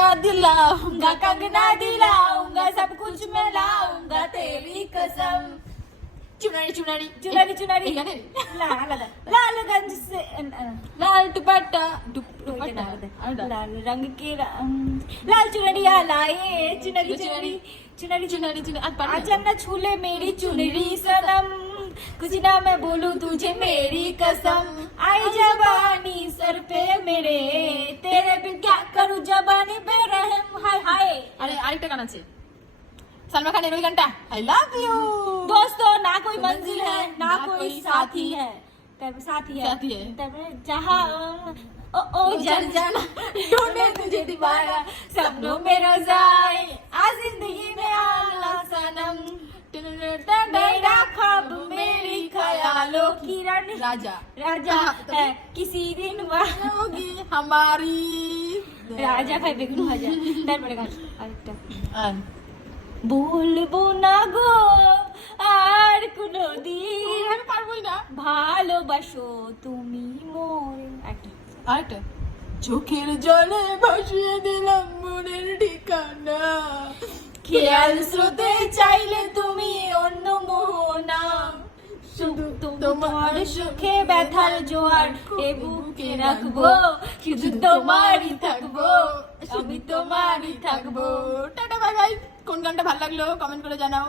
झुमका दिलाऊंगा, कंगना दिलाऊंगा, सब कुछ मैं लाऊंगा तेरी कसम। चुनारी चुनारी चुनारी चुनारी लाल गंज से लाल दुपट्टा लाल रंग के लाल चुनरिया लाए, चुनरी चुनरी चुनरी चुनरी चुनरी आजा न छूले मेरी चुनरी सनम, कुछ ना मैं बोलूं तुझे मेरी कसम, आई जवानी सर पे मेरे, तेरे बिन क्या करूं जवानी पे रहम, हाय हाय। আরে আরেকটা গান আছে সালমা খানের ওই গানটা আই লাভ ইউ। दोस्तों ना कोई मंजिल है ना कोई साथी है, साथी है जहाँ ओ ओ जल जाना ढूंढे तुझे दीवाना, सपनों में रोजाए आ जिंदगी में आना सनम, मेरा ख्वाब मेरी ख्यालों की राजा राजा है किसी दिन होगी हमारी রাজা ভাই বেগুন ভাজা। তারপরে গান আরেকটা বলবো না গো আর কোনদিন আমি পারবোই না ভালোবাসো তুমি মোর। আরেকটা চোখের জলে ভাসিয়ে দিলাম মনের ঠিকানা, খেয়াল স্রোতে চাইলে তুমি অন্য মোহনা, শুধু তোমার সুখে ব্যথার জোয়ার এ বুকে রাখবো, শুধু তোমারই থাকবো, আমি তোমারই থাকবো। Tata bye bye. কোন গানটা ভালো লাগলো কমেন্ট করে জানাও।